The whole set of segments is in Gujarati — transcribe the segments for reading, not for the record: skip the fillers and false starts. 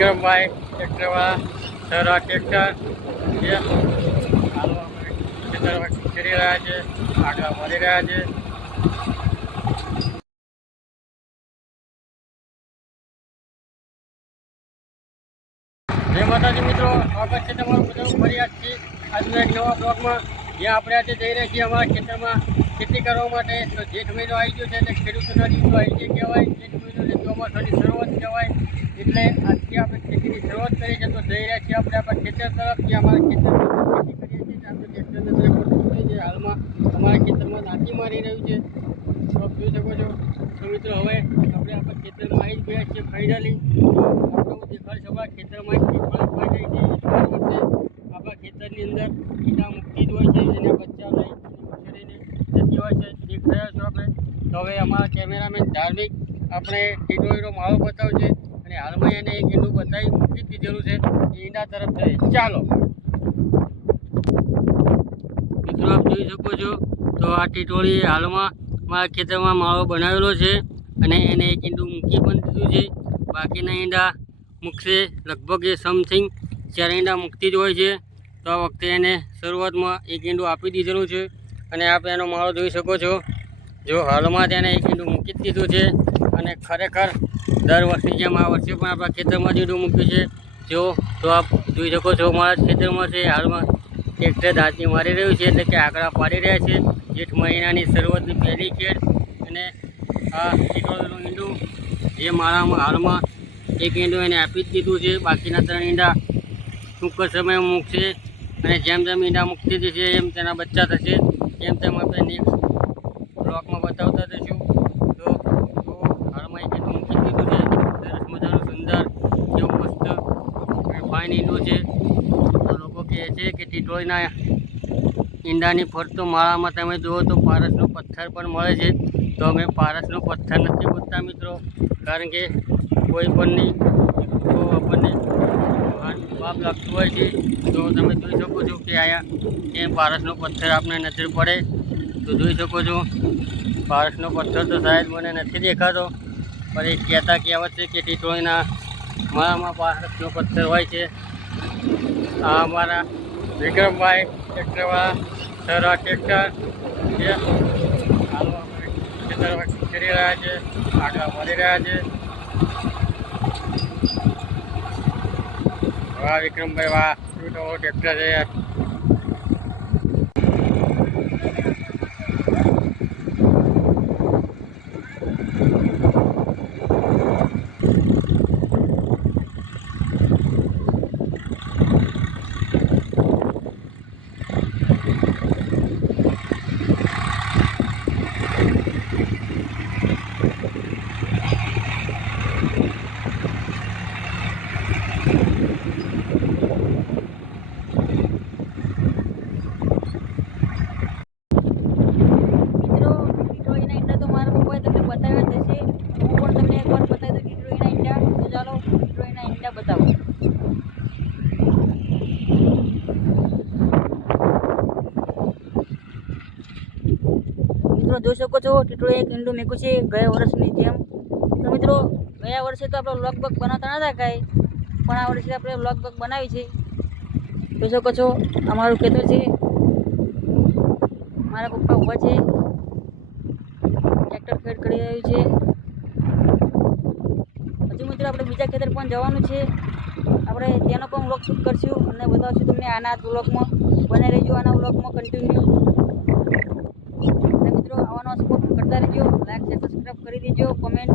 વિક્રમભાઈ ટ્રેક્ટરવાળા સરા ટ્રેક્ટર જે હાલો અમે ખેતરમાં કરી રહ્યા છે, આગળ વધી રહ્યા છે. જય માતાજી મિત્રો, સ્વાગત છે તમારું બધાનું ફરી આજથી આજના એક નવા બ્લોગમાં. જ્યાં આપણે આજે જઈ રહ્યા છીએ અમારા ખેતરમાં ખેતી કરવા માટે. તો જેઠ મહિનો આવી ગયો છે એટલે ખેડૂતોના દિવસો આવી ગયા કહેવાય. જેઠ મહિનો એટલે ચોમાસાની શરૂઆત કહેવાય. એટલે આજથી આપણે ખેતીની શરૂઆત કરી છે. તો જઈ રહ્યા છીએ આપણે આપણા ખેતર તરફ. જ્યાં અમારા ખેતરમાં ખેતી કરીએ છીએ. આપણે ટ્રેક્ટરને તરફ છે હાલમાં અમારા ખેતરમાં નાખી મારી રહ્યું છે. તો જોઈ શકો છો. તો મિત્રો હવે આપણે આપણા ખેતરમાં આવી ગયા છીએ ફાઇનલી. દેખાડ છે આપણા ખેતરમાં આપણા ખેતરની અંદર ઈંડા મુકતી જ હોય છે, એના બચ્ચા લઈ ઉછેરીને જતી હોય છે. દેખ રહ્યા છો આપણે. તો હવે અમારા કેમેરામેન ધાર્મિક આપણે ટીટોળીનો માળો બતાવશે અને હાલમાં એને એક ઈંડું બતાવી મૂકી દીધેલું છે. ઈંડા તરફ જઈએ, ચાલો મિત્રો. આપ જોઈ શકો છો. તો આ ટીટોળી હાલમાં મારા ખેતરમાં માળો બનાવેલો છે અને એને એક ઈંડું મૂકી પણ દીધું છે. બાકીના ઈંડા મૂકશે લગભગ એ સમથિંગ 4 ઈંડા મૂકતી જ હોય છે. તો આ વખતે એને શરૂઆતમાં એક ઈંડું આપી દીધેલું છે અને આપ એનો માળો જોઈ શકો છો. જો હાલમાં તેને એક ઈંડું મૂકી જ દીધું છે અને ખરેખર દર વર્ષની જેમ આ વર્ષે પણ આપણા ખેતરમાં જ ઈંડું મૂક્યું છે. જો તો આપ જોઈ શકો છો મારા ખેતરમાં છે હાલમાં ટ્રેક્ટર દાંતી મારી રહ્યું છે, એટલે કે આંકડા પાડી રહ્યા છે. જેઠ મહિનાની શરૂઆતની પહેલી ખેડ અને આ ટીટોળીનું ઈંડું જે મારામાં હાલમાં એક ઈંડું એને આપી જ દીધું છે. બાકીના 3 ઈંડા ટૂંક સમયમાં મૂકશે અને જેમ જેમ ઈંડા મૂકતી જશે એમ તેના બચ્ચા થશે. તેમ તેમ આપણે નેક્સ્ટ બ્લોકમાં બતાવતા જઈશું. તો હાલમાં એક ઈંડું મૂકી દીધું છે. સરસ મજાનું સુંદર જેવું મસ્ત ફાઇન ઈંડું છે. તો લોકો કહે છે કે ટીટોળીના ઈંડાની ફરતો માળામાં તમે જુઓ તો પારસનો પથ્થર પણ મળે છે. તો અમે પારસનો પથ્થર નથી પૂછતા મિત્રો, કારણ કે કોઈ પણની તો આપણને પાપ લાગતું હોય છે. તો તમે જોઈ શકો છો કે આયા એ પારસનો પથ્થર આપને નજર પડે તો જોઈ શકો છો. પારસનો પથ્થર તો શાયદ મને નથી દેખાતો, પણ એ કહેતા કહેવત છે કે ટીટોળીના માળામાં પારસનો પથ્થર હોય છે. આ અમારા વિક્રમભાઈ ટ્રેક્ટરવાળા સરા ટ્રેક્ટર જે હાલો અમે ખેતરમાં કરી રહ્યા છે, આગળ વધી રહ્યા છે. વાહ વિક્રમભાઈ વાહ, શું તો ટ્રેક્ટર છે યાર. મિત્રો જોઈ શકો છો ટીટોળે એક ઈંડું મૂક્યું છે ગયા વર્ષની જેમ. તો મિત્રો ગયા વર્ષે તો આપણે વ્લોગ બનાવતા નતા કાંઈ, પણ આ વર્ષે આપણે વ્લોગ બનાવી છે. જોઈ શકો છો અમારું ખેતર છે, મારા પપ્પા ઊભા છે, ટ્રેક્ટર ખેડ કરી રહ્યું છે. હજુ મિત્રો આપણે બીજા ખેતર પણ જવાનું છે. આપણે તેનો પણ વ્લોગ શૂટ કરશું અને બતાવશું તમને આના વ્લોગમાં. બનાવી રહેજો આના વ્લોગમાં કન્ટિન્યુ. અને મિત્રો આવાનો સપોર્ટ કરતા રહેજો, લાઈક શેર સબસ્ક્રાઈબ કરી દેજો, કોમેન્ટ.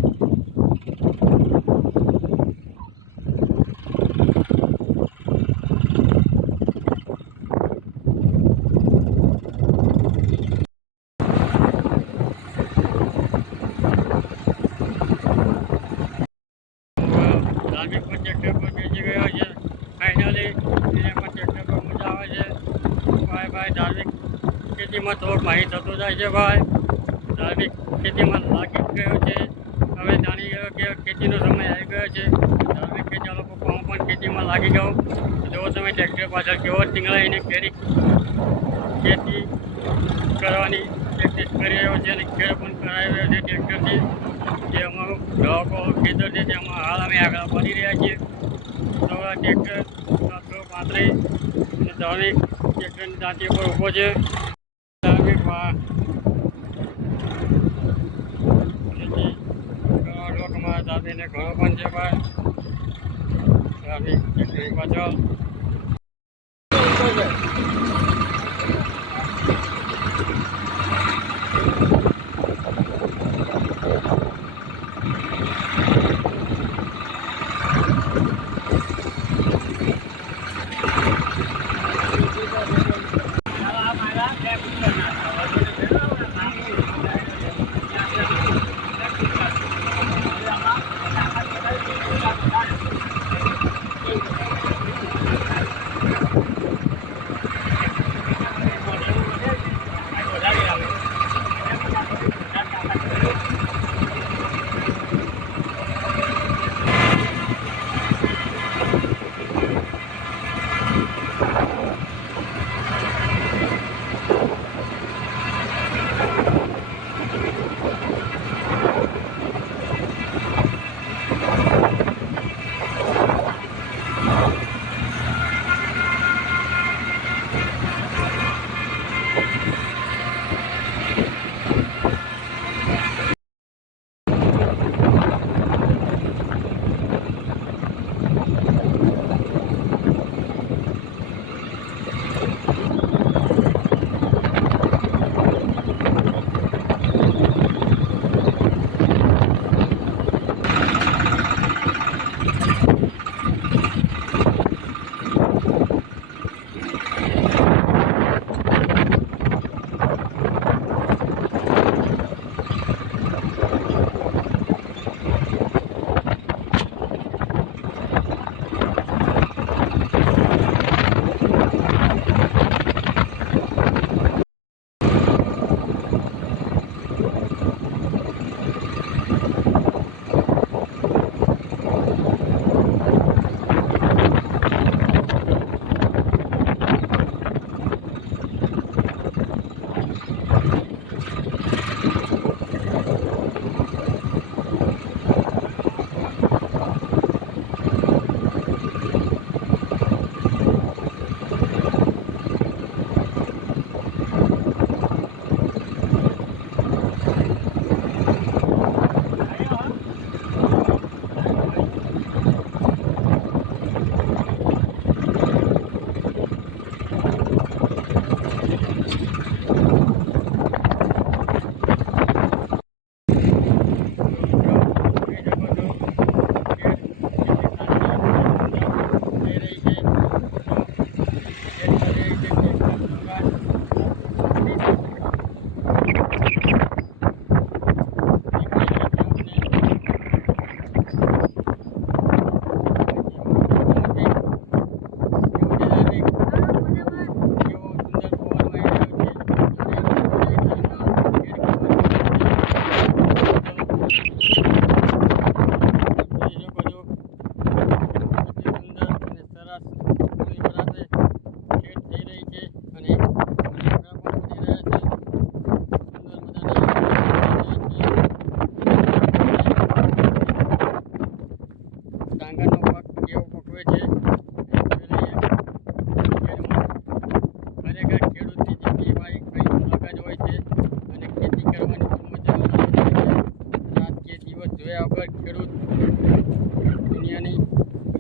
ધાર્મિક પણ ટ્રેક્ટર પર બેસી ગયો છે ફાઇનલી. એને પણ ટ્રેક્ટર પર મજા આવે છે. ભાઈ ધાર્મિક ખેતીમાં થોડોક માહિત થતો જાય છે. ભાઈ ધાર્મિક ખેતીમાં લાગી ગયો છે. હવે જાણી ગયો કે ખેતીનો સમય આવી ગયો છે. ધાર્મિક કે ચાલો પપ્પા હું પણ ખેતીમાં લાગી જાઉં. જો તમે ટ્રેક્ટર પાછળ કેવો ટીંગળાઈને ખેતી કરવાની પ્રેક્ટિસ કરી રહ્યો છે અને ખેડ પણ કરાવી રહ્યો છે ટ્રેક્ટરથી. જે અમારું ગ્રાહકો ખેતર છે તેમાં હાલ અમે આગળ વધી રહ્યા છીએ. નવા ટ્રેક્ટર 735 અને ધાર્મિક ટ્રેક્ટરની દાંતી પર ઊભો છે. ધાર્મિક લોકમાં દાદીને ઘણો પણ છે ભાઈ. ધાર્મિક ટ્રેક્ટરની પાછળ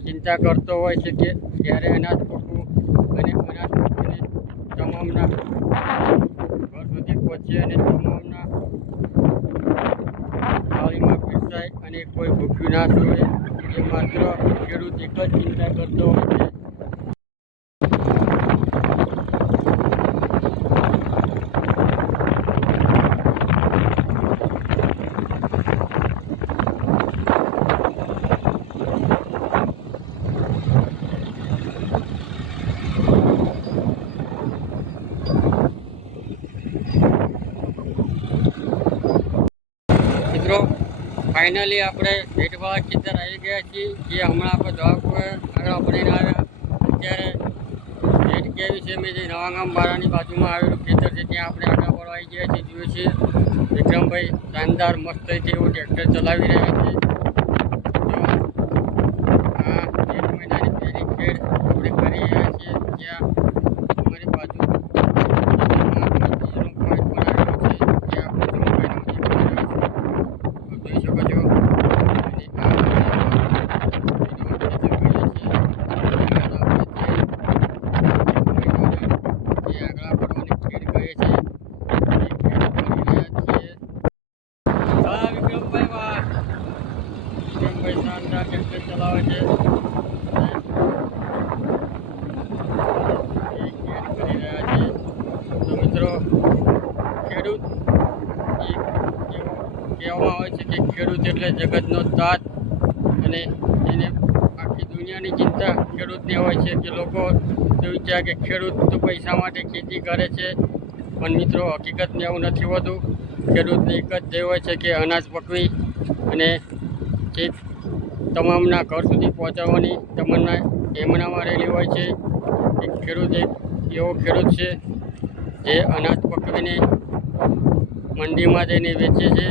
ચિંતા કરતો હોય છે કે ક્યારે અનાજ પકવું અને અનાજ પકવીને તમામના ઘર સુધી પહોંચે અને તમામના થાળીમાં પીરસાય અને કોઈ ભૂખ્યું ના સોવે. એ માત્ર ખેડૂત એક જ ચિંતા કરતો હોય છે. મિત્રો ફાઇનલી આપણે ભેટવાળા ખેતર આવી ગયા છીએ, જે હમણાં આપણે જવાબ આગળ આપણે આવ્યા. અત્યારે ભેટ કેવી છે મેં જે નવાગામ બારાની બાજુમાં આવેલું ખેતર છે ત્યાં આપણે આગળ વળવા આવી ગયા છીએ. જોઈએ છીએ વિક્રમભાઈ શાનદાર મસ્ત રીતે એવું ટ્રેક્ટર ચલાવી રહ્યા છે. આ 1 મહિના મિત્રો ખેડૂત એ એવું કહેવામાં આવે છે કે ખેડૂત એટલે જગતનો તાત, અને એને આખી દુનિયાની ચિંતા ખેડૂતને હોય છે કે લોકો તો વિચારે કે ખેડૂત તો પૈસા માટે ખેતી કરે છે, પણ મિત્રો હકીકતમાં એવું નથી હોતું. ખેડૂતને એક જ ધ્યેય હોય છે કે અનાજ પકવી અને જે તમામના ઘર સુધી પહોંચાડવાની તમન્ના એમનામાં રહેલી હોય છે. કે ખેડૂત એક એવો ખેડૂત છે જે અનાજ પકવીને મંડીમાં જઈને વેચે છે.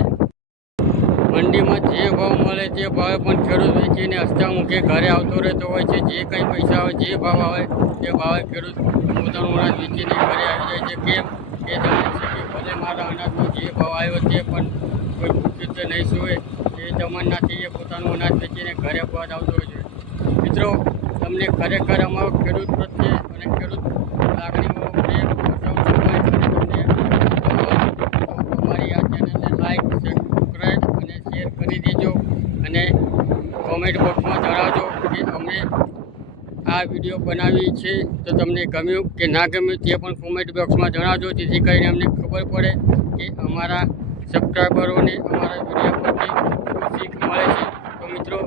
મંડીમાં જે ભાવ મળે તે ભાવે પણ ખેડૂત વેચીને હસતા મુખે ઘરે આવતો રહેતો હોય છે. જે કંઈ પૈસા આવે, જે ભાવ આવે તે ભાવે ખેડૂત પોતાનું અનાજ વેચીને ઘરે આવી જાય છે. કેમ એ જાણે છે કે ભલે મારા અનાજનો જે ભાવ આવ્યો તે પણ કોઈ ભૂખ્યું તો નહીં સુવે, એ તમન્નાથી એ પોતાનું અનાજ વેચીને ઘરે પરત આવતો હોય છે. મિત્રો, તમને ખરેખર અમારો ખેડૂત પ્રત્યે અને ખેડૂત લાગણીઓ પ્રેમ પહોંચાડવો હોય અને તમને અમારી આ ચેનલને લાઈક, સબસ્ક્રાઈબ અને શેર કરી દેજો, અને કોમેન્ટ બોક્સમાં જણાવજો કે અમે આ વિડીયો બનાવી છે તો તમને ગમ્યું કે ના ગમ્યું તે પણ કોમેન્ટ બોક્સમાં જણાવજો, જેથી કરીને અમને ખબર પડે કે અમારા સબસ્ક્રાઈબરોને અમારા વિડીયો પરથી શું શીખ મળે છે. તો મિત્રો,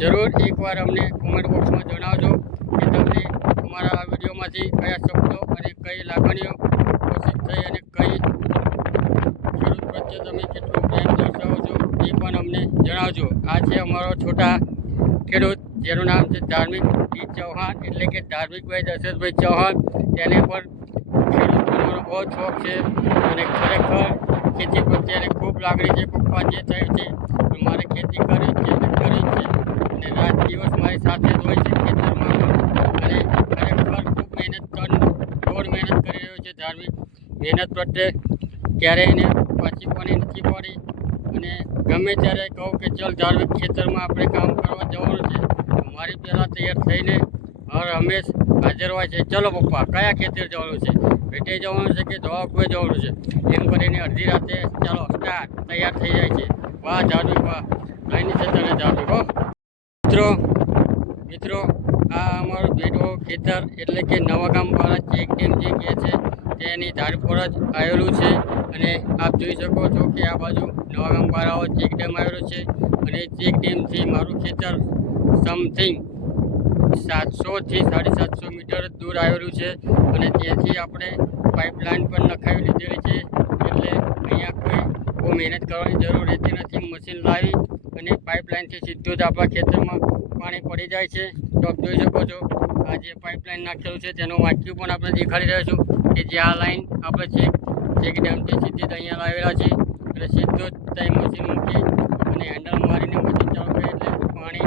જરૂર એકવાર અમને કોમેન્ટ બોક્સમાં જણાવજો કે તમને અમારા આ વિડીયોમાંથી કયા શબ્દો અને કઈ લાગણીઓ કોશિશ થઈ અને કઈ ખેડૂત પ્રત્યે તમે કેટલો પ્રેમ દર્શાવો છો એ પણ અમને જણાવજો. આ છે અમારો છોટા ખેડૂત, જેનું નામ છે ધાર્મિક ડી ચૌહાણ, એટલે કે ધાર્મિકભાઈ દશરથભાઈ ચૌહાણ. તેને પણ ખેડૂત બનવાનો બહુ જ શોખ છે અને ખરેખર ખેતી પ્રત્યે એને ખૂબ લાગણી છે. પપ્પા જે થયું છે મારે ખેતી કરવી જ છે અને કરવી જ છે, અને રાત દિવસ મારી સાથે જ હોય છે ખેતરમાં પણ. અને ખરેખર ખૂબ મહેનત દોઢ મહેનત કરી રહ્યો છે. ધાર્મિક મહેનત પ્રત્યે ક્યારેય એને પાછી પણ નથી પડી, અને ગમે ત્યારે કહું કે ચાલ ધાર્મિક ખેતરમાં આપણે કામ કરવા જવાનું છે, મારી પહેલાં તૈયાર થઈને હર હંમેશ હાજર હોય છે. ચલો પપ્પા, કયા ખેતર જવાનું છે? ભેટે જવાનું છે કે ધોવાકુએ જવાનું છે? એમ કરીને અડધી રાતે ચાલો સ્ટાર્ટ તૈયાર થઈ જાય છે. વાહ ધાર્મિક, વાહ, લાઈની છે તને ધાર્મિક. હો મિત્રો, આ અમારું ભેટો ખેતર એટલે કે નવાગામ વાળા ચેક ડેમ જે કહે છે તેની ધાર પર જ આવેલું છે. અને આપ જોઈ શકો છો કે આ બાજુ નવાગામ વાળાઓ ચેક ડેમ આવેલું છે, અને ચેક ડેમથી મારું ખેતર સમથિંગ 700 થી 750 મીટર દૂર આવેલું છે. અને ત્યાંથી આપણે પાઇપલાઇન પણ નખાવી લીધેલી છે, એટલે અહીંયા કોઈ બહુ મહેનત કરવાની જરૂર રહેતી નથી. મશીન લાવી અને પાઇપલાઇનથી સીધું જ આપણા ખેતરમાં પાણી પડી જાય છે. તો આપ જોઈ શકો છો આ જે પાઇપલાઇન નાખેલું છે તેનું વાંક્યું પણ આપણે દેખાડી રહ્યા છું કે જે આ લાઈન આપણે ચેક ડેમથી સીધી જ અહીંયા લાવેલા છે, એટલે સીધું જ ત્યાં મશીન મૂકી અને હેન્ડલ મારીને મશીન ચાલુ કરે એટલે પાણી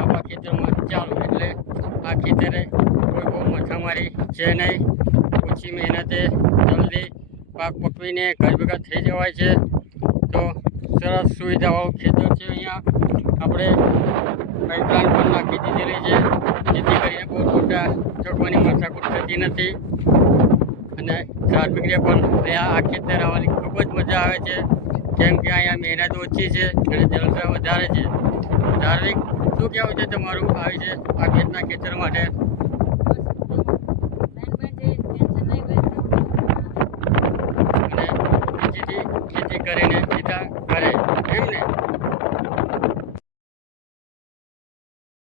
આપણા ખેતરમાં ચાલુ. એટલે આ ખેતરે કોઈ બહુ મથામારી છે નહીં, ઓછી મહેનતે જલ્દી પાક પકવીને ઘર ભેગા થઈ જવાય છે. તો સરસ સુવિધાવાળું ખેતર છે. અહીંયા આપણે પાઇપલાઇન પણ નાખી દીધેલી છે, જેથી કરીને બહુ મોટા ચોકવાની માથાકૂટ થતી નથી. અને ધાર્મિકને પણ અહીંયા આ ખેતર આવવાની ખૂબ જ મજા આવે છે, કેમ કે અહીંયા મહેનત ઓછી છે અને જલસા વધારે છે. ધાર્મિક, શું કહેવું છે તમારું આવી છે આ ખેતના ખેતર માટે? અને ખેતી કરીને